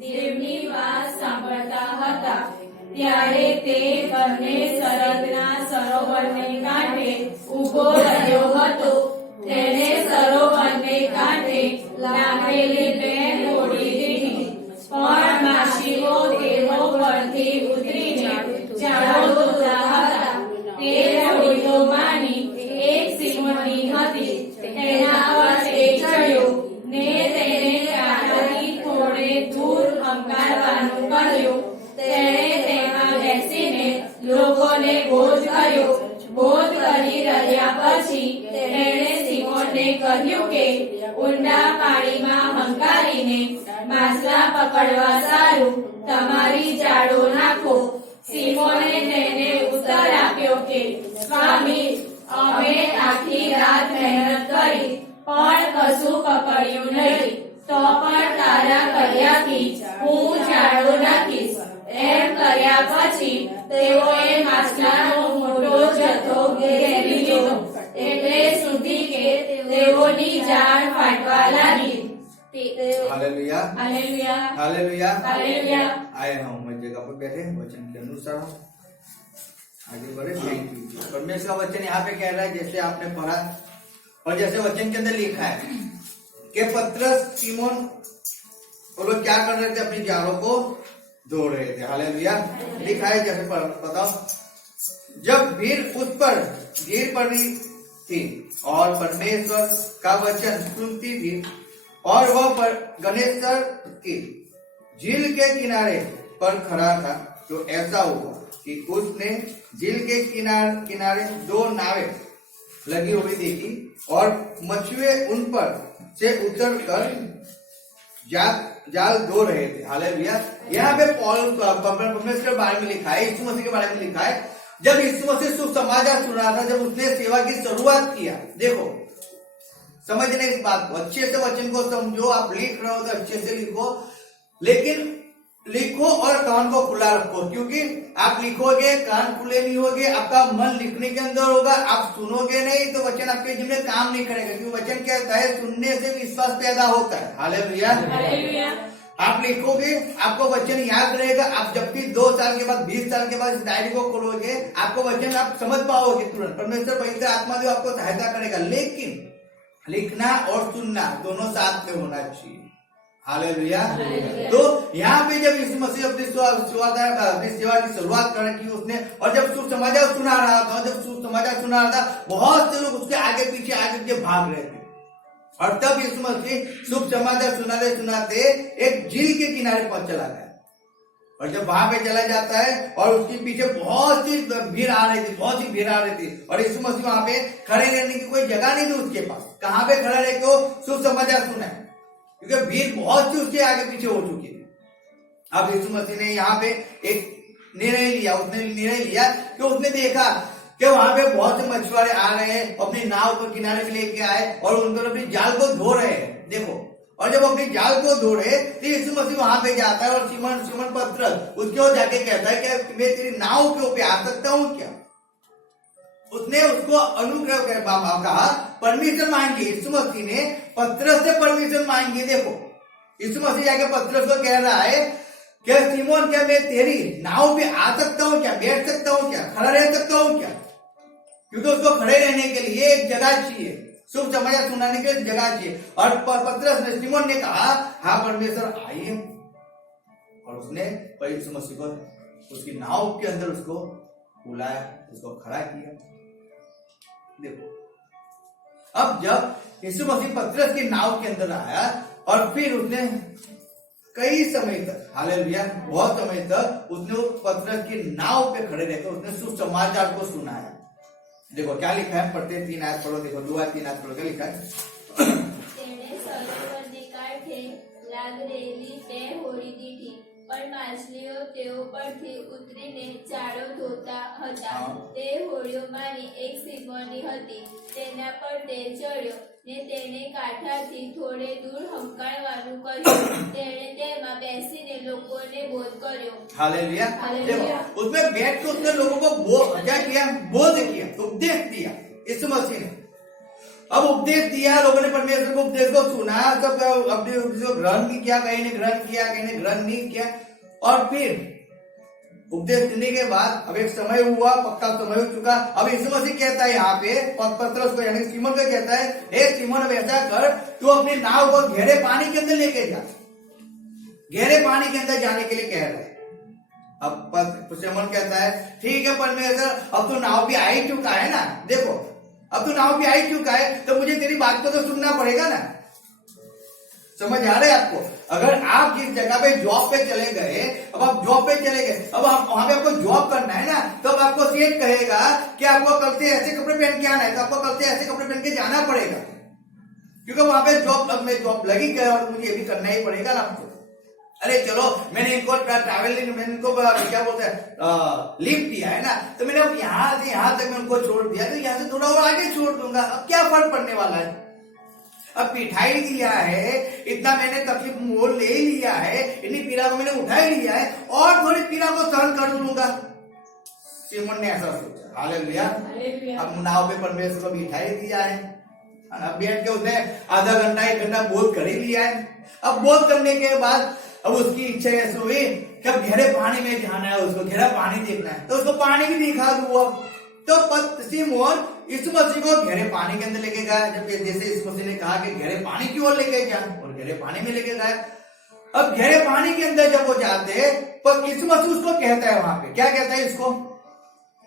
દેવની વાત સાંભળતા હતા ત્યારે તે બંને સરદના સરોવરને કાંઠે ઊભો રહ્યો હતો. તેણે સરોવરને કાંઠે લાગેલી બે હોડી દીધી, પણ માછલીઓ તેનો પરથી ઉતરીને જાળો ધોતા હતા. તે હોડીઓમાંની એક સિંહોની હતી. તેના પર તે ચડ્યો ને તેને કાંઠાથી થોડે દૂર હંકારવાનું કહ્યું. તેણે તેમાં બેસીને લોકોને બોધ કર્યો. બોધ કરી રહ્યા પછી તેણે સિંહોને કહ્યું કે ઊંડા પાણીમાં હંકારીને માછલા પકડવા સારું તમારી જાળો નાખો. સિંહોને તેને ઉત્તર આપ્યો કે સ્વામી, અમે આખી રાત મહેનત કરી પણ કશું પકડ્યું નહીં. તો પણ તારા કહ્યાથી હું જાળો નાખીશ. એમ કર્યા પછી તેઓએ માછલાનો મોટો જથ્થો ઘેરી લીધો, એટલે સુધી કે તેઓની જાળ ફાટવા લાગી. Hallelujah hallelujah hallelujah hallelujah. आए हम मैं जगह पर बैठे वचन के अनुसार आगे बढ़े. Thank you. परमेश्वर का वचन यहाँ पे कह रहा है जैसे आपने पढ़ा और जैसे वचन के अंदर लिखा है कि पतरस सीमोन वो लोग क्या कर रहे थे, अपनी जालों को धो रहे थे. हालेलुया. लिखा है जैसे बताओ, जब भीड़ उस पर गिर पड़ी थी और परमेश्वर का वचन सुनती थी और वह पर गणेशर की झील के किनारे पर खड़ा था, तो ऐसा हुआ कि उसने झील के किनारे दो नावें लगी हुई देखी और मछुए उन पर से उतरकर जाल धो रहे थे. हालेलुया. यहाँ पे परमेश्वर के बारे में लिखा है, यीशु मसीह के बारे में लिखा है. जब यीशु मसीह सुसमाचार सुन रहा था, जब उसने सेवा की शुरुआत किया, देखो समझने इस बात को, अच्छे से वचन को समझो. आप लिख रहे हो तो अच्छे से लिखो, लेकिन लिखो और कान को खुला रखो, क्योंकि आप लिखोगे कान खुले नहीं होगे, आपका मन लिखने के अंदर होगा, आप सुनोगे नहीं तो वचन आपके जीवन में काम नहीं करेगा. क्योंकि वचन क्या कहता है, सुनने से विश्वास पैदा होता है. हालेलुया. हालेलुया. आप लिखोगे, आपको वचन याद रहेगा. आप जब भी 2 साल के बाद 20 साल के बाद इस डायरी को खोलोगे, आपको वचन आप समझ पाओगे तुरंत. परमेश्वर पवित्र आत्मा जो आपको सहायता करेगा. लेकिन लिखना और सुनना दोनों साथ में होना चाहिए. हालेलुया. तो यहाँ पे जब यीशु मसीह अपनी सेवा की शुरुआत की उसने, और जब सुसमाचार सुना रहा था, बहुत से लोग उसके आगे पीछे भाग रहे थे. और तब यीशु मसीह शुभ समाचार सुनाते एक झील के किनारे पर चला गया. और जब वहां पे चला जाता है और उसके पीछे बहुत सी भीड़ आ रही थी, और यीशु मसीह वहां पे खड़े रहने की कोई जगह नहीं थी उसके पास. कहाँ पे खड़ा रहे को शुभ समाचार सुना, क्योंकि भीड़ बहुत सी उसके आगे पीछे हो चुकी थी. अब यीशु मसीह ने यहाँ पे एक निर्णय लिया. उसने निर्णय लिया कि उसने देखा कि वहां पे बहुत से मछुआरे आ रहे हैं, अपनी नाव को किनारे पे लेके आए और उनको अपनी जाल को धो रहे हैं. देखो, और जब अपनी जाल को धो रहे तो यीशु मसीह वहां पे जाता है और सिमोन पतरस उसके ओर जाके कहता है कि मैं तेरी नाव के ऊपर आ सकता हूँ क्या. उसने उसको अनुग्रह कहा, परमिशन मांगी. यीशु मसीह ने पतरस से परमिशन मांगी. देखो, यीशु मसीह जाके पतरस को कह रहा है, क्या सिमोन, क्या मैं तेरी नाव पे आ सकता हूँ क्या, बैठ सकता हूँ क्या, खड़ा रह सकता हूँ क्या. क्योंकि उसको खड़े रहने के लिए एक जगह चाहिए, शुभ समाचार सुनाने के लिए जगह चाहिए. और पतरस ने, सिमोन ने कहा, हाँ परमेश्वर आइए. और उसने यीशु मसीह को उसकी नाव के अंदर उसको बुलाया, उसको खड़ा किया. देखो, अब जब यीशु मसीह पतरस की नाव के अंदर आया और फिर उसने कई समय तक, हालेलुया, बहुत समय तक उसने उस पतरस की नाव पे खड़े रहकर उसने सुसमाचार को सुनाया. देखो क्या लिखा है, पढ़ते 3 आयत पढ़ो. देखो 2 आयत 3 आयत पढ़ो, क्या लिखा है. તેણે સરોવરને કાંઠે લાગેલી બે હોડી દીધી, પણ માછલીઓ તેઓ પરથી ઉતરીને જાળો ધોતા હતા. તે હોડીઓમાંની એક સિંહોની હતી. તેના પર તે ચડ્યો ને તેને કાંઠાથી થોડે દૂર હંકારવાનું કહ્યું. તેણે તેમાં બેસીને લોકોને બોધ કર્યો. हालेलुया. हालेलुया. उसमें बैठ के उसने लोगों को क्या किया, बोध किया, उपदेश दिया यीशु मसीह ने. अब उपदेश दिया, लोगों ने परमेश्वर को उपदेश को सुना, सब अपने उपदेश को ग्रहण भी किया, कहीं ने ग्रहण किया, कहीं ने ग्रहण नहीं किया। और फिर उपदेश देने के बाद अब एक समय हुआ, पक्का समय हो चुका। अब यीशु मसीह कहता है यहाँ पे पतरस को, यानी सीमोन को कहता है, हे सीमोन अब ऐसा कर, तू अपनी नाव को गहरे पानी के अंदर लेके जा। गहरे पानी के अंदर जाने के लिए कह रहा है। अब सीमोन कहता है ठीक है परमेश्वर, अब तो नाव भी आ ही चुका है ना, देखो अब तो नाव भी आ ही चुका है, तो मुझे तेरी बात को तो सुनना पड़ेगा ना। समझ आ रहा है आपको? अगर आप जिस जगह पे जॉब पे चले गए, अब आप जॉब पे चले गए, अब आप वहां पे आपको जॉब करना है ना, तो अब आपको सेठ कहेगा कि आपको कल से ऐसे कपड़े पहन के आना है, तो आपको कल से ऐसे कपड़े पहन के जाना पड़ेगा, क्योंकि वहां पे जॉब, अब मैं जॉब लगी गया और मुझे ये भी करना ही पड़ेगा ना आपको। अरे चलो मैंने इनको ट्रैवलिंग, मैंने इनको क्या बोलते हैं लिफ्ट दिया है ना, तो मैंने अब यहाँ से यहाँ तक मैं उनको छोड़ दिया, तो यहाँ से थोड़ा और आगे छोड़ दूंगा, अब क्या फर्क पड़ने वाला है। अब पिठाई दिया है, इतना मैंने तकलीफ मोल ले लिया है, इतनी पीड़ा को मैंने उठा ही लिया है, और थोड़ी पीड़ा को सहन कर लूंगा। सीमोन ने ऐसा सोचा। हालेलुया। अब नाव पे परमेश्वर को मिठाई दिया है, अब बैठ के उसने आधा घंटा 1 घंटा बोध कर ही लिया है। अब बोध करने के बाद अब उसकी इच्छा ऐसी हुई कि अब गहरे पानी में जाना है, उसको गहरा पानी देखना है, तो उसको पानी भी दिखा दूं। अब तो सीमोन यीशु मसीह को गहरे पानी के अंदर लेके गया, जबकि जैसे यीशु मसीह ने कहा कि गहरे पानी की ओर लेके जा, और गहरे पानी में लेके गया। अब गहरे पानी के अंदर जब वो जाते, तो यीशु मसीह उसको कहता है, वहां पे क्या कहता है इसको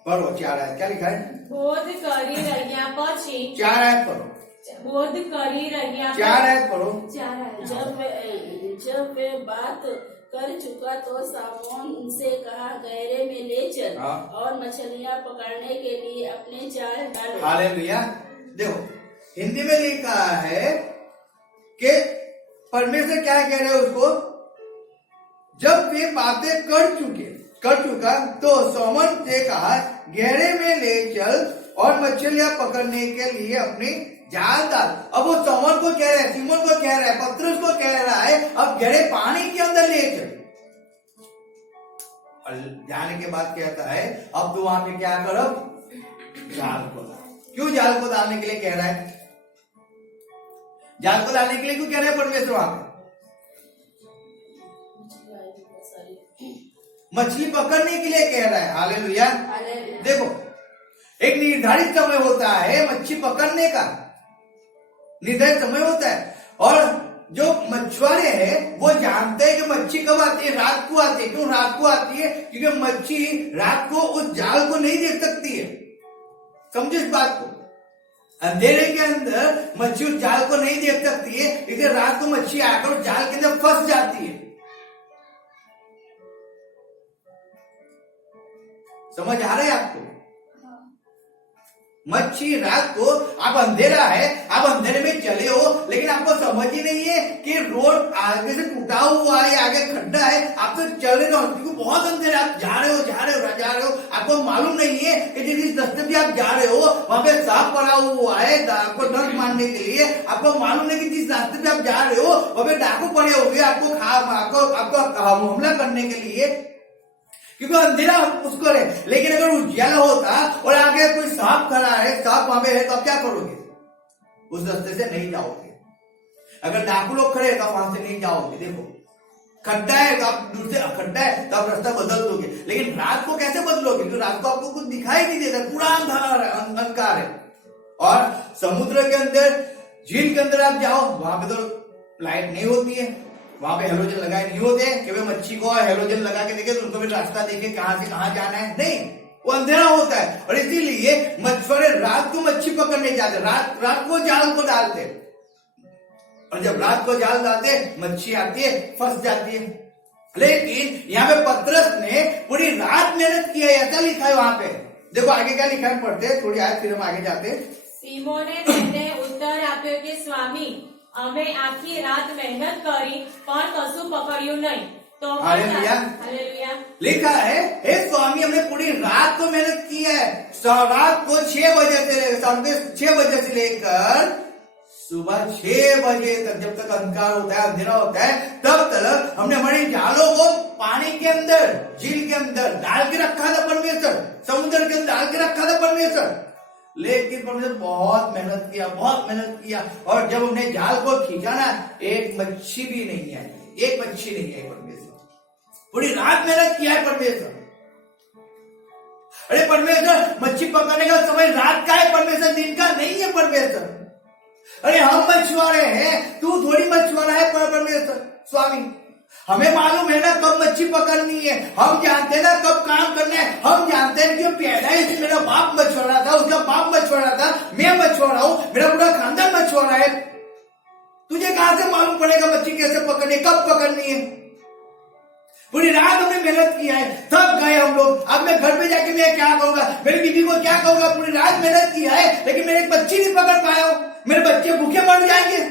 पढ़ो, 4 आयत क्या लिखा है? बोध करी રહ્યા પછી 4 आयत पढ़ो, बोध करी રહ્યા 4 आयत पढ़ो। 4 आयत। जब वे बात कर चुका तो सामोन से कहा, गहरे में ले चल और मछलियां पकड़ने के लिए अपने जाल डालो। हालेलुया। देखो हिंदी में लिखा है कि परमेश्वर क्या कह रहे हैं उसको, जब वे बातें कर चुका तो सामोन से कहा, गहरे में ले चल और मछलियां पकड़ने के लिए अपनी जाल डाल। अब वो सामोन को कह रहा है, सीमोन को कह रहा है, पतरस को कह रहा है, अब गहरे पानी के अंदर ले चल। और जाने के बाद कहता है, अब तो वहां पे क्या करो, जाल को डाल। क्यों जाल को डालने के लिए कह रहा है? जाल को डालने के लिए क्यों कह रहे हैं परमेश्वर वहां पे? मछली पकड़ने के लिए कह रहा है। हालेलुया। देखो एक निर्धारित समय होता है मच्छी पकड़ने का, निर्धारित समय होता है, और जो मछुआरे हैं वो जानते हैं कि मच्छी कब आती है, रात को आती है। क्यों रात को आती है? क्योंकि मच्छी रात को उस जाल को नहीं देख सकती है। समझो इस बात को, अंधेरे के अंदर मच्छी उस जाल को नहीं देख सकती है, इसलिए रात को मच्छी आकर उस जाल के अंदर फंस जाती है। समझ आ रहा है आपको? मच्छी रात को, आप अंधेरा है, आप अंधेरे में चले हो, लेकिन आपको समझ ही नहीं है कि रोड आगे से टूटा हुआ है, आगे खड्डा है, आप तो चल रहे हो, क्योंकि बहुत अंधेरा, आप जा रहे हो, आपको मालूम नहीं है कि जिस रास्ते भी आप जा रहे हो वहां पे सांप पड़ा हुआ है आपको डर मारने के लिए। आपको मालूम नहीं कि जिस रास्ते पे आप जा रहे हो वहां पे डाकू पड़े हुए आपको हमला करने के लिए, क्योंकि अंधेरा उसको है। लेकिन अगर उजाला होता और आगे कोई सांप खड़ा है, सांप वहां पे है, तो आप क्या करोगे? उस रास्ते से नहीं जाओगे। अगर डाकू लोग खड़े हैं तो आप वहां से नहीं जाओगे। देखो खड्डा है तो आप दूर से, खड्डा है तो आप रास्ता बदल दोगे, लेकिन रात को कैसे बदलोगे? क्योंकि रात को आपको कुछ दिखाई नहीं देता, पूरा अंधकार है। और समुद्र के अंदर, झील के अंदर आप जाओ, वहां पे तो लाइट नहीं होती है, वहां पे हेलोजन लगाए नहीं होते कि वे मच्छी को हेलोजन लगा के देखे तो उनको भी रास्ता देखे कहां से कहां जाना है, नहीं, वो अंधेरा होता है। और इसीलिए मछुआरे रात को मच्छी पकड़ने जाते, रात को जाल को डालते, और जब रात को जाल डालते मच्छी आती है, फंस जाती है। लेकिन यहाँ पे पतरस ने पूरी रात मेहनत की है, ऐसा लिखा है वहां पे। देखो आगे क्या लिखा है, पढ़ते हैं थोड़ी आयत, फिर हम आगे जाते हैं। सीमोने તેને ઉત્તર આપ્યો કે સ્વામી, અમે આખી રાત મહેનત કરી પણ કશું પકડ્યું નહીં। तो हालेलुया। हालेलुया। लिखा है, हे स्वामी हमने पूरी रात को मेहनत की है, रात को 6 बजे से लेकर सुबह 6 बजे तक, जब तक अंधकार होता है, अंधेरा होता है, तब तक हमने हमारी जालों को पानी के अंदर, झील के अंदर डाल के रखा था परमेश्वर, समुद्र के अंदर डाल के रखा था परमेश्वर। लेकिन परमेश्वर बहुत मेहनत किया और जब हमने जाल को खींचा ना, एक मच्छी भी नहीं आई, एक मच्छी नहीं आई। परमेश्वर पूरी रात मेहनत किया है परमेश्वर। अरे परमेश्वर, मच्छी पकड़ने का समय रात का है परमेश्वर, दिन का नहीं है परमेश्वर। अरे हम मछुआरे हैं, तू थोड़ी मछुआरा है परमेश्वर स्वामी। हमें मालूम है ना कब मच्छी पकड़नी है, हम जानते हैं ना कब काम करना है। हम जानते हैं कि पैदाइश से मेरा बाप मछुआरा था, उसका बाप मछुआरा था, मैं मछुआरा हूं, मेरा पूरा खानदान मछुआरा है। तुझे कहां से मालूम पड़ेगा मच्छी कैसे पकड़नी, कब पकड़नी है? पूरी रात हमने मेहनत किया है, थक गए हम लोग। अब मैं घर पे जाके मैं क्या कहूंगा, मेरी बीवी को क्या कहूंगा? पूरी रात मेहनत किया है लेकिन मैं एक मच्छी नहीं पकड़ पाया हूं, मेरे बच्चे भूखे मर जाएंगे,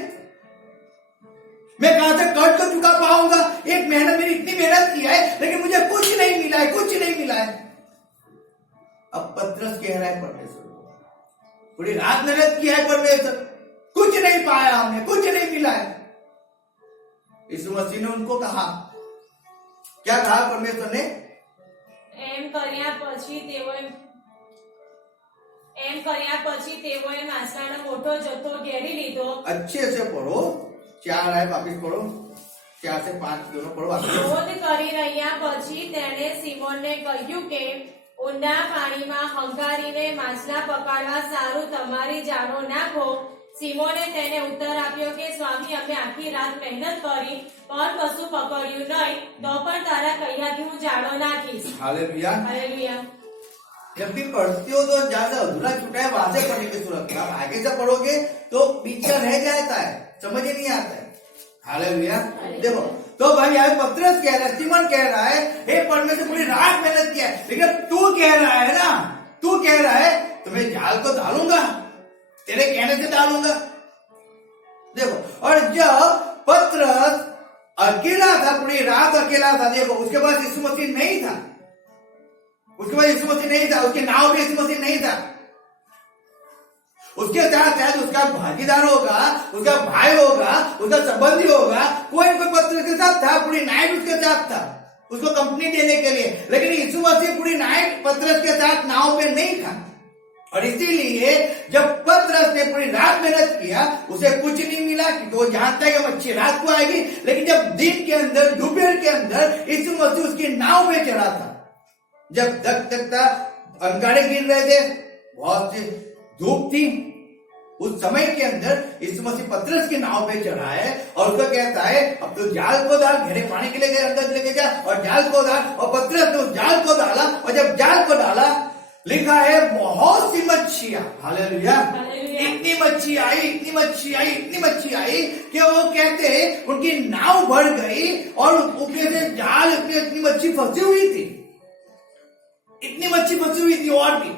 मैं कहां से कर्ज को चुका पाऊंगा? एक मेहनत, मेरी इतनी मेहनत की है लेकिन मुझे कुछ नहीं मिला है, कुछ नहीं मिला है। अब पतरस कह रहा है परमेश्वर को, पूरी रात मेहनत किया है परमेश्वर, कुछ नहीं पाया हमने, कुछ नहीं मिला है। यीशु मसीह ने उनको कहा, क्या कहा परमेश्वर ने? એમ કર્યા પછી તેઓએ માછલાનો મોટો જથ્થો ઘેરી લીધો। अच्छे से पढ़ो, 4 है, वापिस पढ़ो, 4 से 5 दोनों पढ़ो वापिस। શોધ કરી રહ્યા પછી તેણે સિમોનને કહ્યું કે ઊંડા પાણીમાં હંકારીને માછલા પકડવા સારું તમારી જાળો નાખો। સિમોને તેને ઉત્તર આપ્યો કે સ્વામી, અમે આખી રાત મહેનત કરી પણ કશું પકડ્યું નહીં, તો પણ તારા કહ્યાથી હું જાળો નાખીશ। हालेलुया। હાલેલુયા। जब भी पढ़ते हो तो ज्यादा अधूरा छूटा है, वहां से पढ़ने की जरूरत है। आप आगे से पढ़ोगे तो पीछे रह जाता है, समझ ही नहीं आता है। हालेलुया। देखो तो भाई यहाँ पतरस कह रहा है, सिमोन कह रहा है, हे परमेश्वर पूरी रात मेहनत किया है, लेकिन तू कह रहा है ना, तू कह रहा है तुम्हें जाल को डालूंगा, तेरे कहने से डालूंगा। देखो, और जब पतरस अकेला था, पूरी रात अकेला था, देखो उसके पास यीशु मसीह नहीं था, उसके पास यीशु मसीह नहीं था, उसके नाव में यीशु मसीह नहीं था। उसके साथ शायद उसका भागीदार होगा, उसका भाई होगा, उसका संबंधी होगा, कोई पतरस के साथ था, पूरी नाइट उसके साथ था उसको कंपनी देने के लिए। लेकिन यीशु मसीह पूरी नाइट पतरस के साथ नाव पे नहीं था, और इसीलिए जब पतरस ने पूरी रात मेहनत किया उसे कुछ नहीं मिला, क्योंकि वो जानता है कि मच्छी रात को आएगी। लेकिन जब दिन के अंदर, दोपहर के अंदर यीशु मसीह उसकी नाव में चढ़ा था, जब तक अंगारे गिर रहे थे, बहुत सी धूप थी, उस समय के अंदर यीशु मसीह पतरस की नाव पे चढ़ा है और उसको कहता है अब तो जाल को डाल, गहरे पानी के लिए गए, अंदर लेके जा और जाल को डाल। और पतरस ने उस जाल को डाला, और जब जाल को डाला, लिखा है बहुत सी मच्छियां, हालेलुया, इतनी मच्छी आई, इतनी मच्छी आई, इतनी मच्छी आई कि वो कहते उनकी नाव भर गई और ऊपर से जाल इतनी मच्छी फंसी हुई थी, इतनी मच्छी फंसी हुई थी, और भी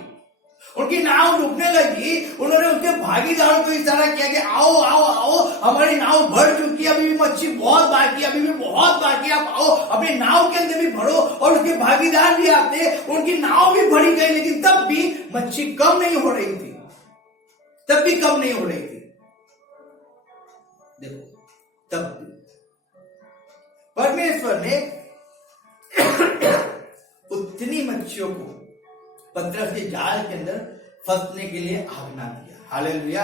उनकी नाव डूबने लगी। उन्होंने उसके भागीदारों को इशारा किया कि आओ आओ आओ, हमारी नाव भर चुकी है, अभी भी मच्छी बहुत बाकी, अभी भी बहुत बाकी, आप आओ अपनी नाव के अंदर भी भरो। और उसके भागीदार भी आते, उनकी नाव भी भरी गई, लेकिन तब भी मच्छी कम नहीं हो रही थी, तब भी कम नहीं हो रही थी। देखो, तब परमेश्वर ने उतनी मच्छियों को पतरस के जाल के अंदर फंसने के लिए आज्ञा दिया। हालेलुया।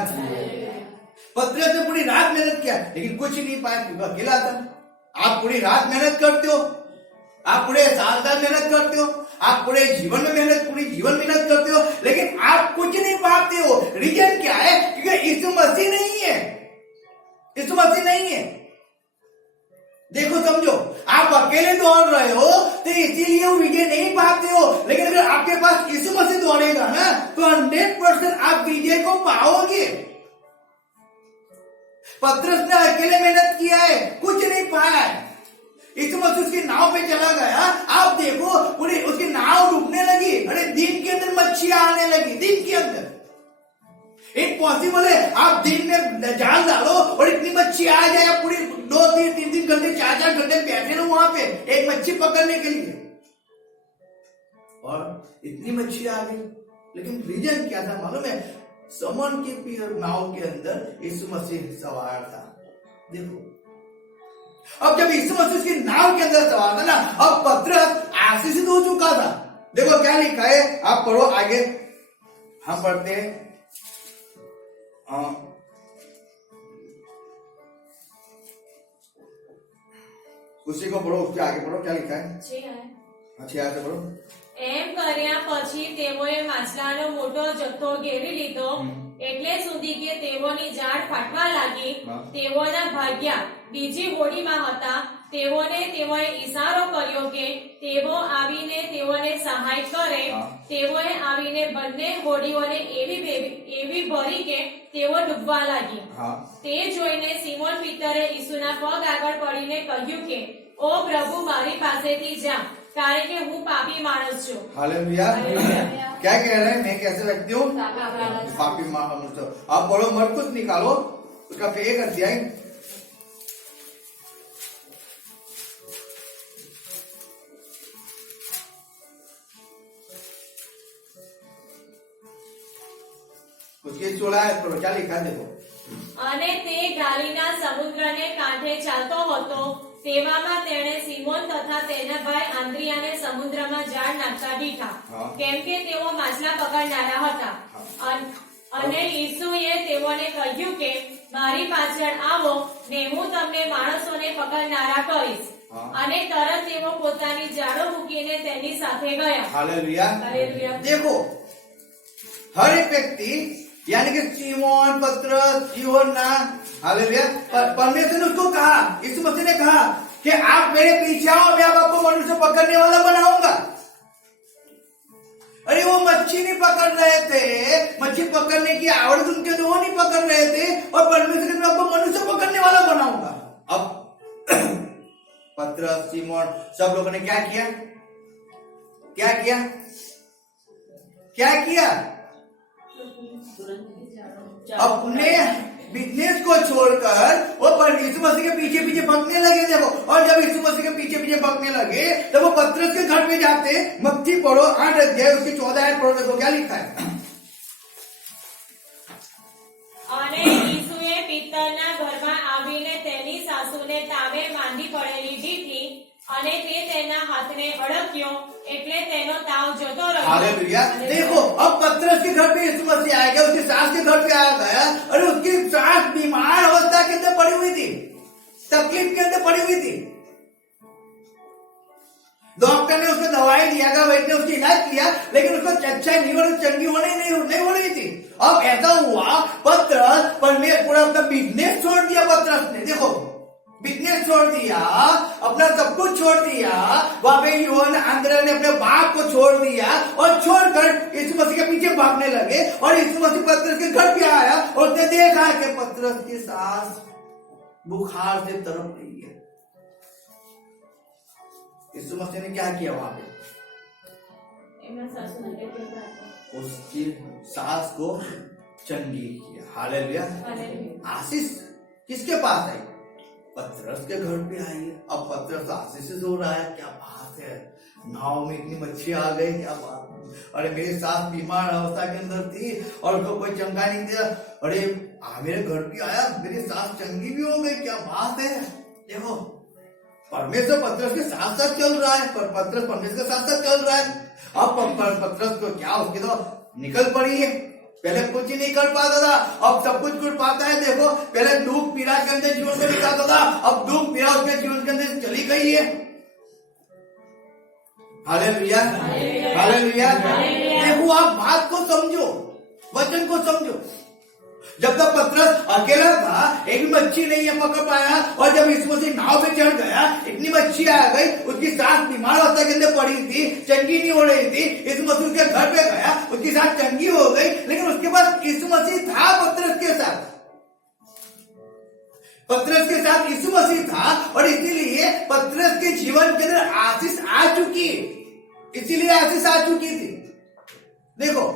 पतरस ने पूरी रात मेहनत किया लेकिन कुछ नहीं पाया, क्योंकि अकेला था। आप पूरी रात मेहनत करते हो, आप पूरे साल मेहनत करते हो, आप पूरे जीवन में पूरी जीवन मेहनत करते हो, लेकिन आप कुछ नहीं पाते हो। रीजन क्या है? क्योंकि यीशु मसीह नहीं है, यीशु मसीह नहीं है। देखो, समझो, आप अकेले दौड़ रहे हो तो इसीलिए वो विजय नहीं पाते हो, लेकिन अगर आपके पास यीशु मसीह दौड़ेगा ना तो 100% आप विजय को पाओगे। पतरस ने अकेले मेहनत किया है, कुछ नहीं पाया है। यीशु मसीह उसकी नाव पे चला गया, आप देखो पूरी उसकी नाव डूबने लगी। अरे दिन के अंदर मच्छियां आने लगी, दिन के अंदर। इम्पॉसिबल है, आप दिन में जाल डालो और इतनी मच्छी आ जाए, पूरी 2-3 घंटे 4 घंटे बैठे रहो वहां पे एक मच्छी पकड़ने के लिए, और इतनी मच्छी आ गई। लेकिन रीजन क्या था मालूम है? समन की नाव के अंदर यीशु मसीह सवार था। देखो, अब जब यीशु मसीह उसकी नाव के अंदर सवार था ना, अब पतरस आशीषित हो चुका था। देखो क्या लिखा है, आप पढ़ो आगे, हम पढ़ते हैं हाँ, उसी को पढ़ो, उसके आगे पढ़ो, क्या लिखा है? अच्छी आगे पढ़ो। એમ કર્યા પછી તેઓએ માછલાનો મોટો જથ્થો ઘેરી લીધો એટલે સુધી કે તેઓની જાળ ફાટવા લાગી. તેઓના ભાગ્યા બીજી હોડીમાં હતા. તેઓએ ઈશારો કર્યો કે તેઓ આવીને તેઓને સહાય કરે. તેઓએ આવીને બંને હોડીઓને એવી ભરી કે તેઓ ડૂબવા લાગી. તે જોઈને સિમોન પીતરે ઈસુના પગ આગળ પડીને કહ્યું કે ઓ પ્રભુ, મારી પાસેથી જા, कारण कि हूँ पापी मानस छू. हालेलुया. क्या कह रहे हैं? मैं कैसे व्यक्ति हूँ? पापी मानस छू. आप पढ़ो, मरकुस निकालो, उसका 1 अध्याय. उसके 16 पढ़ो, क्या लिखा है देखो. અને તે ગાલીના સમુદ્રને કાંઠે ચાલતો હતો. તેવામાં તેણે સિમોન તથા તેના ભાઈ આંદ્રિયાને સમુદ્રમાં જાળ નાખતા દીઠા, કેમ કે તેઓ માછલા પકડનારા હતા. અને ઈસુએ તેઓને કહ્યું કે મારી પાછળ આવો ને હું તમને માણસોને પકડનારા કરીશ. અને તરત તેઓ પોતાની જાળો મૂકીને તેની સાથે ગયા. हालेलुया. हालेलुया. देखो, हर एक व्यक्ति यानी कि सीमोन, पतरस, यूहन्ना, हालेलुया, परमेश्वर ने उसको कहा, यीशु मसीह ने कहा कि आप मेरे पीछे आओ, मैं आपको मनुष्य पकड़ने वाला बनाऊंगा. अरे वो मच्छी नहीं पकड़ रहे थे, मच्छी पकड़ने की आवड़त उनके तो वो नहीं पकड़ रहे थे, और परमेश्वर ने आपको मनुष्य पकड़ने वाला बनाऊंगा. अब पतरस, सीमोन, सब लोगों ने क्या किया? क्या किया? क्या किया? अपने बिजनेस को छोड़कर वो यीशु मसीह के पीछे पीछे भागने लगे. देखो, और जब यीशु मसीह के पीछे पीछे भागने लगे तब वो पतरस के घर पे जाते. मत्ती पढ़ो 8 अध्याय, उसकी 14 आयत पढ़ो, देखो क्या लिखा है. અને ઈસુએ પિત્તરના ઘરમાં આવીને તેની સાસુને તાવે માંદી પડેલી દીઠી અને તે તેના હાથને અડક્યો એટલે તેનો તાવ જતો રહ્યો. हालेलुया. देखो, अब पतरस के घर पे यीशु मसीह आएगा, उसकी सास के घर पे आ गया, और उसकी सास बीमार अवस्था के अंदर पड़ी हुई थी, तकलीफ के अंदर पड़ी हुई थी. डॉक्टर ने उसको दवाई दिया, वैद्य ने उसकी इलाज किया, लेकिन उसको अच्छाई नहीं हो रही, चंगी नहीं हो रही थी. अब ऐसा हुआ, पतरस परमेश्वर अपना बिजनेस छोड़ दिया. पतरस ने देखो बिजनेस छोड़ दिया, अपना सब कुछ छोड़ दिया. वहां पे यूहन्ना, आंद्रिया ने अपने बाप को छोड़ दिया और छोड़कर यीशु मसीह के पीछे भागने लगे. और यीशु मसीह पतरस के घर पे आया और उसने देखा कि पतरस की सास बुखार से तड़प रही है. यीशु मसीह ने क्या किया वहां पे? उसकी सास को चंगी किया. हालेलुया. आशीष किसके पास आई? पतरस के घर पे आई है. अब पतरस आशीष हो रहा है. क्या बात है, नाव में इतनी मच्छी आ गई, क्या बात. अरे मेरी सास बीमार अवस्था के अंदर थी और उसको कोई चंगा नहीं दिया. अरे मेरे घर पे आया, मेरी सास चंगी भी हो गई, क्या बात है. देखो, परमेश्वर पतरस के साथ साथ चल रहा है, पर पतरस परमेश्वर के साथ साथ चल रहा है. अब पतरस को क्या, उसकी तो निकल पड़ी है. पहले कुछ ही नहीं कर पाता था, अब सब कुछ कर पाता है. देखो, पहले दुख पीड़ा के अंदर जीवन में बिताता था, अब दुख पीड़ा उसके जीवन के अंदर चली गई है. हालेलुया. हालेलुया. देखो, आप बात को समझो, वचन को समझो. जब तक पतरस अकेला था, एक भी मच्छी नहीं है पकड़ पाया, और जब यीशु मसीह नाव पे चढ़ गया, इतनी मच्छी आ गई, उसकी सास बीमार अवस्था के अंदर पड़ी थी, चंगी नहीं हो रही थी. यीशु मसीह उसके घर पे गया, उसकी सास चंगी हो गई, लेकिन उसके बाद यीशु मसीह था पतरस के साथ. पतरस के साथ यीशु मसीह था, और इसीलिए पतरस के जीवन के अंदर आशीष आ चुकी, इसीलिए आशीष आ चुकी थी. देखो,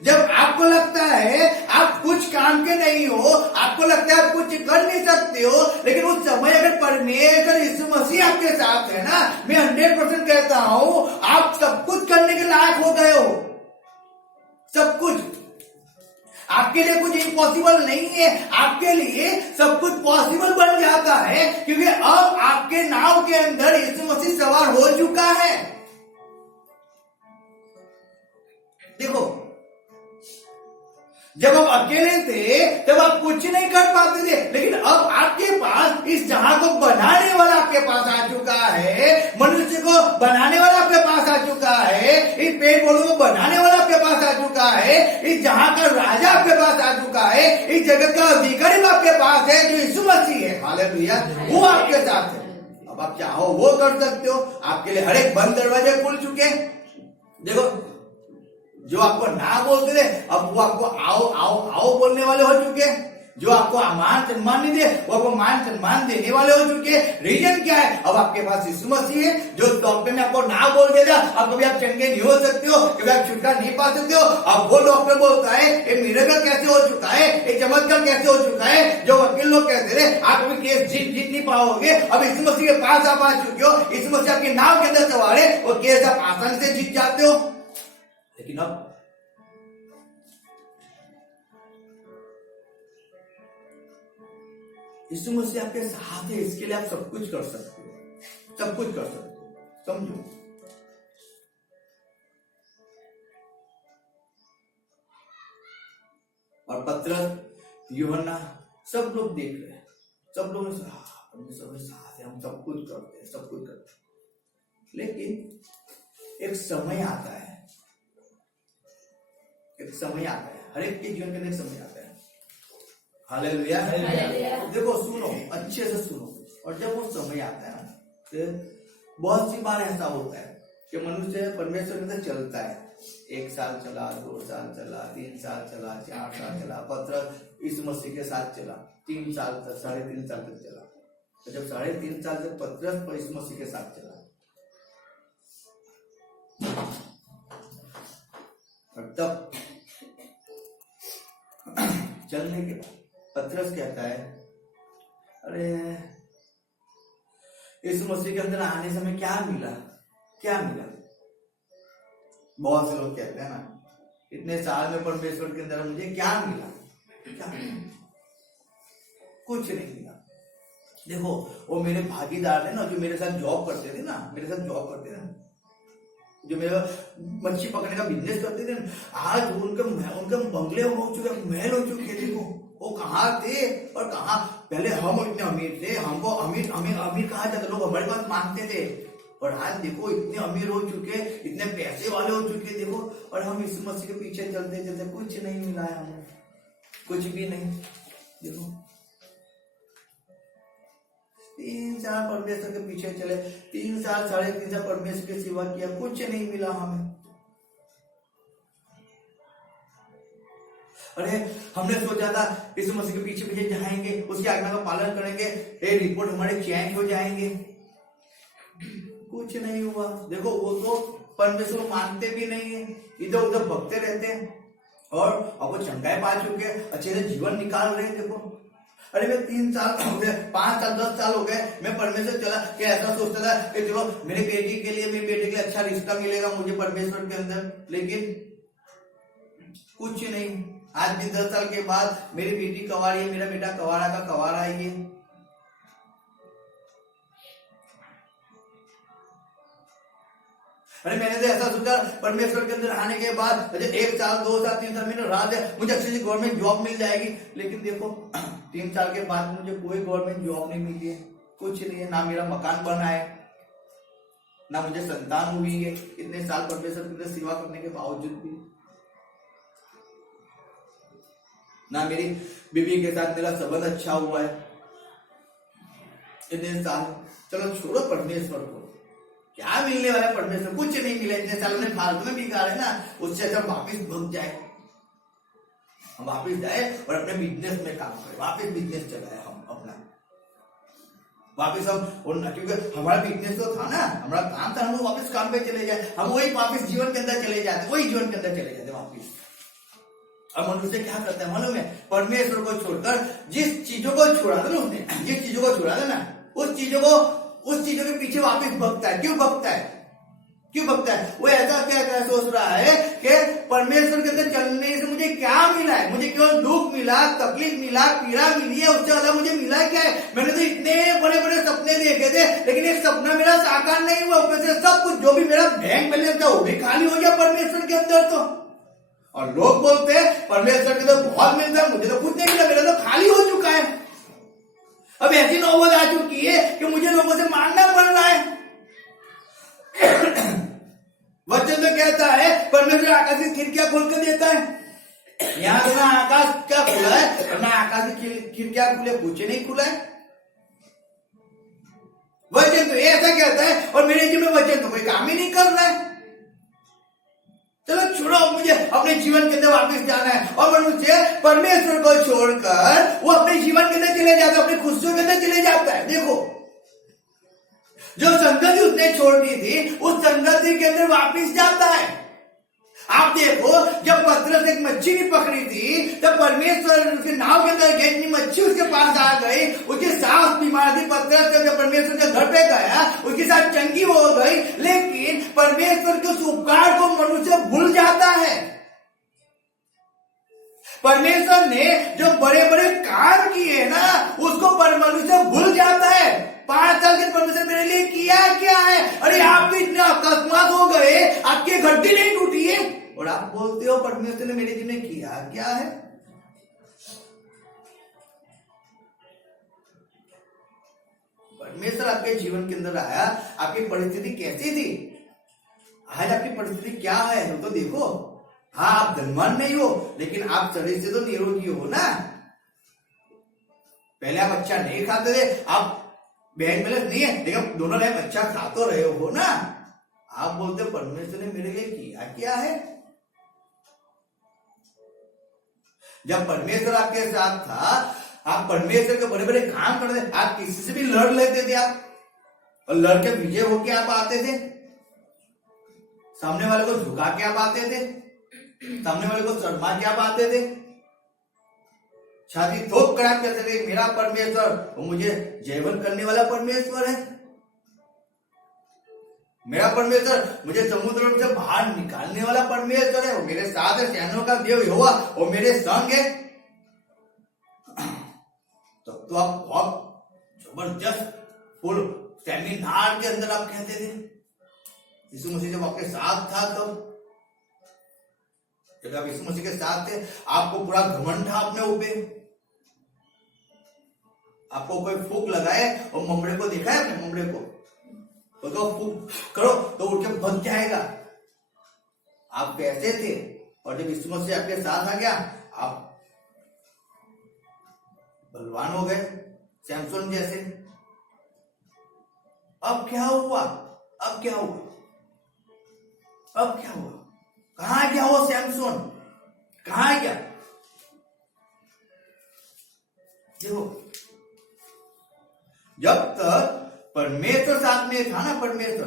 जब आपको लगता है आप कुछ काम के नहीं हो, आपको लगता है आप कुछ कर नहीं सकते हो, लेकिन उस समय अगर परमेश्वर यीशु मसीह आपके साथ है ना, मैं 100% कहता हूं, आप सब कुछ करने के लायक हो गए हो. सब कुछ आपके लिए कुछ इम्पॉसिबल नहीं है, आपके लिए सब कुछ पॉसिबल बन जाता है, क्योंकि अब आपके नाव के अंदर यीशु मसीह सवार हो चुका है. देखो, जब आप अकेले थे तब आप कुछ नहीं कर पाते थे, लेकिन अब आपके पास इस जहां को बनाने वाला आपके पास आ चुका है, मनुष्य को बनाने वाला आपके पास आ चुका है, इस पेड़ पौधों को बनाने वाला आपके पास आ चुका है, इस जहां का राजा आपके पास आ चुका है, इस जगत का अधिकारी आपके पास है जो यीशु मसीह है। हालेलुया, वो आपके साथ है। अब आप चाहो वो कर सकते हो, आपके लिए हर एक बंद दरवाजे खुल चुके हैं। देखो, जो आपको ना बोलते थे अब वो आपको आओ आओ आओ बोलने वाले हो चुके हैं। जो आपको मान सम्मान नहीं दे वो आपको मान सम्मान देने वाले हो चुके हैं। रीजन क्या है? अब आपके पास यीशु मसीह है। जो डॉक्टर ने आपको ना बोल दिया था, अब कभी आप चंगे नहीं हो सकते हो, कभी आप छुटकारा नहीं पा सकते हो, अब वो डॉक्टर बोलता है एक मिरेकल कैसे हो चुका है, एक चमत्कार कैसे हो चुका है। जो वकील लोग कहते थे आप कभी केस जीत नहीं पाओगे, अब यीशु मसीह के पास आप आ चुके हो, यीशु मसीह आपके नाम के अंदर सवार है, वो केस आप आसानी से जीत जाते हो। लेकिन अब यीशु मसीह आपके साथ है, इसके लिए आप सब कुछ कर सकते हो, सब कुछ कर सकते हो। समझो, और पतरस, यूहन्ना सब लोग देख रहे हैं, सब लोग परमेश्वर के साथ है, हम सब कुछ करते हैं, सब कुछ करते हैं। लेकिन एक समय आता है, एक समय आता है, हर एक के जीवन के अंदर एक समय आता है। हालेलुया। देखो, सुनो, अच्छे से सुनो। और जब वो समय आता है ना, तो बहुत सी बार ऐसा होता है कि मनुष्य परमेश्वर के अंदर चलता है। 1 साल चला, 2 साल चला, 3 साल चला, 4 साल चला। पतरस यीशु मसीह के साथ चला 3 साल तक, 3.5 साल तक चला। तो जब 3.5 साल तक पतरस पर यीशु मसीह के साथ चला, और तब चलने के बाद पतरस कहता है, अरे यीशु मसीह के अंदर आने से हमें क्या मिला, क्या मिला। बहुत से लोग कहते हैं ना, इतने साल में परमेश्वर के अंदर मुझे क्या मिला, क्या मिला? कुछ नहीं मिला। देखो, वो मेरे भागीदार थे ना, जो मेरे साथ जॉब करते थे ना, मेरे साथ जॉब करते थे, जो मेरा मच्छी पकड़ने का बिजनेस करते थे, आज उनके बंगले हो चुके, महल हो चुके। देखो वो कहाँ थे और कहाँ, पहले हम इतने अमीर थे, हमको अमीर अमीर अमीर कहा जाता, लोग हमारे पास मांगते थे, और आज देखो इतने अमीर हो चुके, इतने पैसे वाले हो चुके। देखो, और हम यीशु मसीह के पीछे चलते चलते कुछ नहीं मिला है हमें, कुछ भी नहीं। देखो, 3 साल परमेश्वर के पीछे चले, 3 साल 3.5 साल परमेश्वर की सेवा किया, कुछ नहीं मिला हमें। अरे हमने सोचा था यीशु मसीह के पीछे पीछे जाएंगे, उसकी आज्ञा का पालन करेंगे, रिपोर्ट हमारे चेंज हो जाएंगे, कुछ नहीं हुआ। देखो, वो तो परमेश्वर मानते भी नहीं है, इधर उधर भगते रहते हैं, और अब वो चंगाई पा चुके, अच्छे से जीवन निकाल रहे हैं। देखो, अरे मैं 3 साल हो गए, 5 साल 10 साल हो गए, मैं परमेश्वर चला कि ऐसा सोचता था कि चलो मेरी बेटी के लिए अच्छा रिश्ता मिलेगा मुझे परमेश्वर के अंदर, लेकिन कुछ नहीं। आज भी 10 साल के बाद मेरी बेटी कवारी है, मेरा बेटा कवारा का कवारा ही है। अरे मैंने तो ऐसा सोचा परमेश्वर के अंदर आने के बाद 1 साल 2 साल 3 साल मैंने राह दिया, मुझे अच्छी सी गवर्नमेंट जॉब मिल जाएगी, लेकिन देखो 3 साल के बाद मुझे कोई गवर्नमेंट जॉब नहीं मिली है, कुछ नहीं है, ना मेरा मकान बना है, ना मुझे संतान हुई है, इतने साल परमेश्वर के अंदर सेवा करने के बावजूद भी, ना मेरी बीवी के साथ मेरा संबंध अच्छा हुआ है इतने साल। चलो छोड़ो परमेश्वर को, क्या मिलने वाला है परमेश्वर, कुछ नहीं मिला, इतने साल में फालतू में बिगाड़े ना, उससे अच्छा वापिस भग जाए, हम वापिस जाए और अपने बिजनेस में काम करें, वापिस बिजनेस चलाए हम अपना, वापिस हम, क्योंकि हमारा बिजनेस तो था ना, हमारा काम था, हम वापिस काम पे चले जाए, हम वही वापिस जीवन के अंदर चले जाते, वही जीवन के अंदर चले जाते वापिस। और मनुष्य क्या करता है मालूम है, परमेश्वर को छोड़कर जिस चीजों को छोड़ा था ना उसने, जिस चीजों को छोड़ा था ना, उस चीजों के पीछे वापस भगता है। क्यों भगता है? क्यों भगता है? वो ऐसा क्या सोच रहा है कि परमेश्वर के अंदर चलने से मुझे क्या मिला है, मुझे केवल दुख मिला, तकलीफ मिला, पीड़ा मिली है, उससे ज्यादा मुझे मिला क्या है? मैंने तो इतने बड़े बड़े सपने देखे थे, लेकिन एक सपना मेरा साकार नहीं हुआ, ऊपर से सब कुछ जो भी मेरा बैंक बैलेंस था वो भी खाली हो गया परमेश्वर के अंदर। तो और लोग बोलते हैं परमेश्वर के तो बहुत मिलता है, मुझे तो कुछ नहीं मिला, मेरा तो खाली हो चुका है। अब ऐसी नौबत आ चुकी है कि मुझे लोगों से मांगना पड़ रहा है। वचन तो कहता है परमेश्वर आकाश की खिड़कियां खोल कर देता है। यहाँ तो ना आकाश क्या खुला है और ना आकाश की खिड़कियां खुले, पूछे नहीं खुला है। वचन तो ऐसा कहता है और मेरे जीवन में वचन तो कोई काम ही नहीं कर रहा है। चलो छोड़ो, मुझे अपने जीवन के अंदर वापस जाना है। और मनुष्य परमेश्वर को छोड़कर वो अपने जीवन के अंदर चले जाता है, अपनी खुशियों के अंदर चले जाता है। देखो, जो संगति उसने छोड़ दी थी उस संगति के अंदर वापस जाता है। आप देखो, जब पतरस एक मच्छी नहीं पकड़ी थी तब परमेश्वर उसके नाव के अंदर गई, मच्छी उसके पास आ गई, उसकी सास बीमार थी। पतरस जब परमेश्वर के घर पे गया उसके साथ चंगी हो गई, लेकिन परमेश्वर के उस उपकार को मनुष्य भूल जाता है। परमेश्वर ने जो बड़े बड़े काम किए ना उसको मनुष्य भूल जाता है। 5 साल के परमेश्वर मेरे लिए किया क्या है? अरे आप तो इतने अकस्मात हो गए, आपकी हड्डी नहीं टूटी है और आप बोलते हो परमेश्वर ने मेरे जीवन में किया क्या है? परमेश्वर आपके जीवन के अंदर आया, आपकी परिस्थिति कैसी थी? आज आपकी परिस्थिति क्या है तो देखो। हाँ, आप धनवान नहीं हो लेकिन आप शरीर से तो निरोगी हो ना। पहले आप अच्छा नहीं खाते थे, आप बैंक बैलेंस नहीं है लेकिन दोनों टाइम अच्छा खा तो रहे हो ना। आप बोलते हो परमेश्वर ने मेरे लिए किया क्या है? जब परमेश्वर आपके साथ था, आप परमेश्वर के बड़े बड़े काम करते थे, आप किसी से भी लड़ लेते थे आप, और लड़ के विजय होके आप आते थे। सामने वाले को झुका के आप आते थे, सामने वाले को शर्मा के आप आते थे, छाती ठोक कर आप कहते थे मेरा परमेश्वर वो मुझे जयवन करने वाला परमेश्वर है। मेरा परमेश्वर मुझे समुद्र से बाहर निकालने वाला परमेश्वर है, वो मेरे साथ है, सैन्यों का देव यहोवा वो मेरे संग है। तो आप बहुत जबरदस्त फुल सेमिनार के अंदर आप कहते थे यीशु मसीह जब आपके साथ था, जब आप यीशु मसीह के साथ थे आपको पूरा घमंड था अपने ऊपर। आपको कोई फूक लगाए और ममड़े को देखा है अपने ममड़े को, तो फूक करो तो उठ के भग जाएगा। आप कैसे थे? और जब यीशु मसीह आपके साथ आ गया आप बलवान हो गए, सैमसन जैसे। अब क्या हुआ? अब क्या हुआ? अब क्या हुआ? कहां गया वो सैमसन? कहां गया? देखो, जब तक परमेश्वर साथ में था ना, परमेश्वर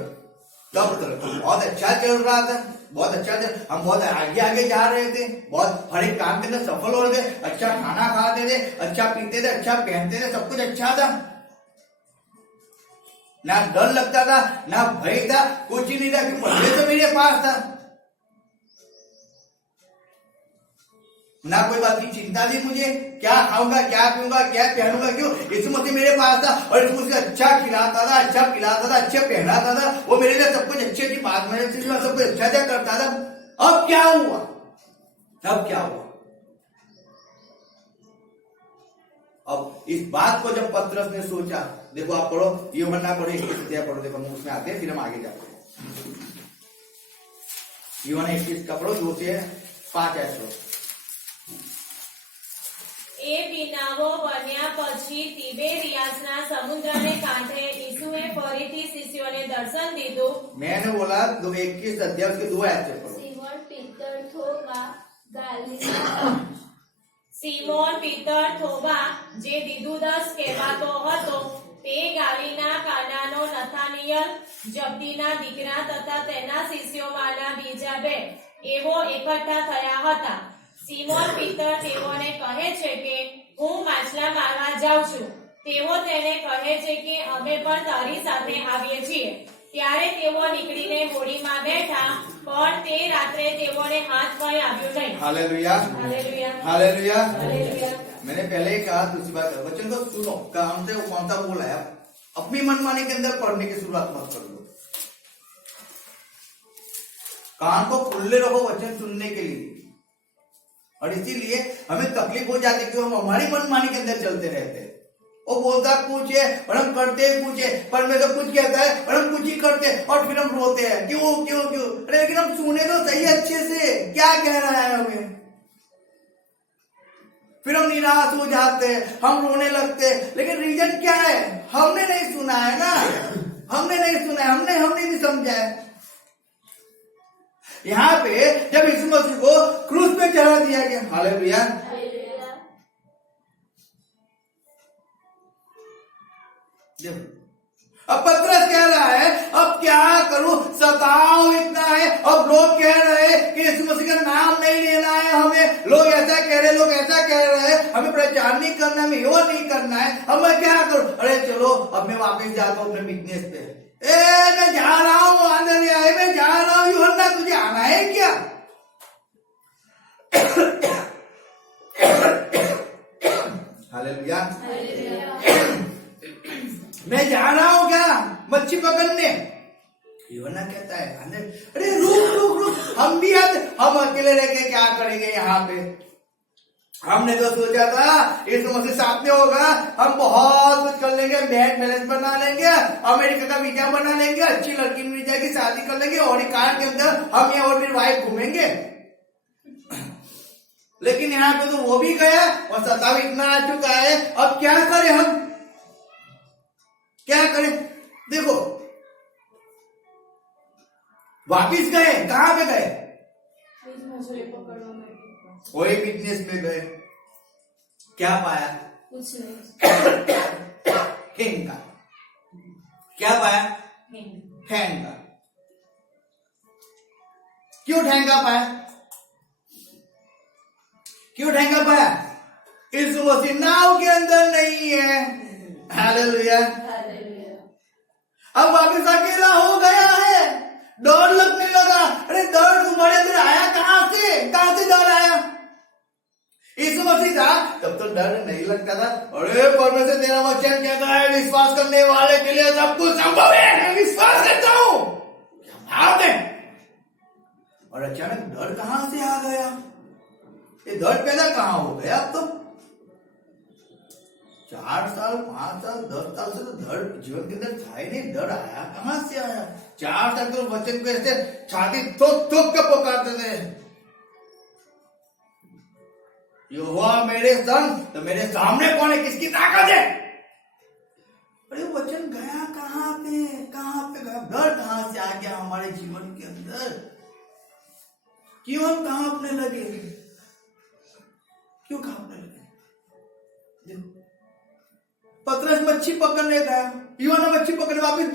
तब तक तो बहुत अच्छा चल रहा था, बहुत अच्छा चल, हम बहुत आगे आगे जा रहे थे, बहुत हर एक काम के अंदर सफल हो रहे थे, अच्छा खाना खाते थे, अच्छा पीते थे, अच्छा पहनते थे, सब कुछ अच्छा था। ना डर लगता था, ना भय था, कुछ ही नहीं था, क्योंकि परमेश्वर मेरे पास था। ना कोई बात की चिंता थी मुझे, क्या खाऊंगा, क्या पीऊंगा, क्या पहनूंगा, क्यों? यीशु मसीह मेरे पास था और यीशु मसीह अच्छा खिलाता था, अच्छा पिलाता था, अच्छा पहनाता था, वो मेरे लिए सब कुछ अच्छी अच्छी बात मेरे से सब कुछ अच्छा अच्छा करता था। अब क्या हुआ? अब क्या हुआ? अब इस बात को जब पतरस ने सोचा, देखो आप पढ़ो, ये ना पढ़ो, इसकी पढ़ो, देखो हम उसमें आते हैं, फिर हम आगे जाते हैं। यूहन्ना 21 का पढ़ो, 2 से 5 ऐसा। એ વિનાવો બન્યા પછી તિબેરિયાસના સમુદ્રને કાંઠે ઈસુએ ફરીથી શિષ્યોને દર્શન દીધું। मैंने बोला 21 अध्याय के 2 ऐसे पढ़ो। સિમોન પીતર થોબા ગાલિલી સિમોન પીતર થોબા જે દિદુદસ કહેવાતો હતો તે ગાલીના કાનાનો નથાનિયલ જબ્દીના દીકરા તથા તેના શિષ્યોમાંના બીજા 2 એવો એકઠા થયા હતા। સિમોન પીતર તેઓને કહે છે કે હું માછલા મારવા જાઉં છું। તેઓ તેને કહે છે કે અમે પણ તારી સાથે આવીએ છીએ। ત્યારે તેઓ નીકળીને હોડીમાં બેઠા, પણ તે રાત્રે તેઓને હાથ કઈ આવ્યું નહીં। Hallelujah, hallelujah, hallelujah. हालेलुया। मैंने पहले ही कहा, दूसरी बात वचन को सुनो, काम से कौन सा बोला है? अपनी मनमानी के अंदर पढ़ने की शुरुआत मत कर दो। कान को खुले रखो वचन सुनने के लिए। और इसीलिए हमें तकलीफ हो जाती है कि हम हमारी मनमानी के अंदर चलते रहते हैं। वो बोलता कुछ है और हम करते कुछ है, परमेश्वर कुछ कहता है और हम कुछ ही करते हैं और फिर हम रोते हैं क्यों क्यों क्यों। अरे लेकिन हम सुने तो सही अच्छे से क्या कह रहा है हमें। फिर हम निराश हो जाते हैं, हम रोने लगते हैं, लेकिन रीजन क्या है? हमने नहीं सुना है ना, हमने नहीं सुना है, हमने नहीं समझा है। यहाँ पे जब यीशु मसीह को क्रूस पे चढ़ा दिया गया, हालेलुया, अब पतरस कह रहा है अब क्या करूं, सताओ इतना है। अब लोग कह रहे हैं कि यीशु मसीह का नाम नहीं लेना है हमें, लोग ऐसा कह रहे, लोग ऐसा कह रहे हैं, हमें प्रचार नहीं करना, हमें यो नहीं करना है, अब मैं क्या करूं? अरे चलो अब मैं वापस जाता हूं अपने बिजनेस पे। मैं जा रहा हूं आंदरिया, मैं जा रहा हूं यूहन्ना, तुझे आना है क्या? हालेलुया, मैं जा रहा हूं क्या मच्छी पकड़ने? यूहन्ना कहता है अरे रुक रुक रुक, हम भी आते, हम अकेले रह के क्या करेंगे यहाँ पे? हमने तो सोचा था यीशु मसीह साथ में होगा, हम बहुत कुछ कर लेंगे, बैंक बैलेंस बना लेंगे, अमेरिका का वीजा बना लेंगे, अच्छी लड़की मिल जाएगी, शादी कर लेंगे और कार के अंदर हम ये और मेरी वाइफ घूमेंगे। लेकिन यहाँ पे तो वो भी गया और सताव इतना आ चुका है, अब क्या करें हम, क्या करें? देखो वापिस गए, कहां पे गए? वही बिजनेस में गए, क्या पाया? कुछ नहीं। ठेंगा, क्या पाया? ठेंगा। क्यों ठेंगा पाया? क्यों ठेंगा पाया? यीशु मसीह नाव के अंदर नहीं है। हालेलुया। अब वापिस अकेला हो गया है, डर लगने लगा। अरे डर तुम्हारे अंदर आया कहां से? कहां से डर आया? यीशु मसीह था तब तो डर नहीं लगता था। अरे परमेश्वर तेरा वचन कहता है विश्वास करने वाले के लिए सब कुछ संभव है, मैं विश्वास करता हूं, क्या बात है। और अचानक डर कहां से आ गया? ये डर पैदा कहां हो गया? अब तो 4 साल 5 साल 10 साल से तो डर जीवन के अंदर था ही नहीं, डर आया कहां से आया? 4 साल तो वचन को ऐसे छाती ठोक ठोक के पुकारते थे, यहोवा मेरे संग तो मेरे सामने कौन है, किसकी ताकत है? अरे वचन गया कहां पे? कहां पे गया? डर कहां से आ गया हमारे जीवन के अंदर? क्यों हम कांपने लगे? क्यों कांपने लगे? पतरस मच्छी पकड़ने गया, यूहन्ना मच्छी पकड़ने वापिस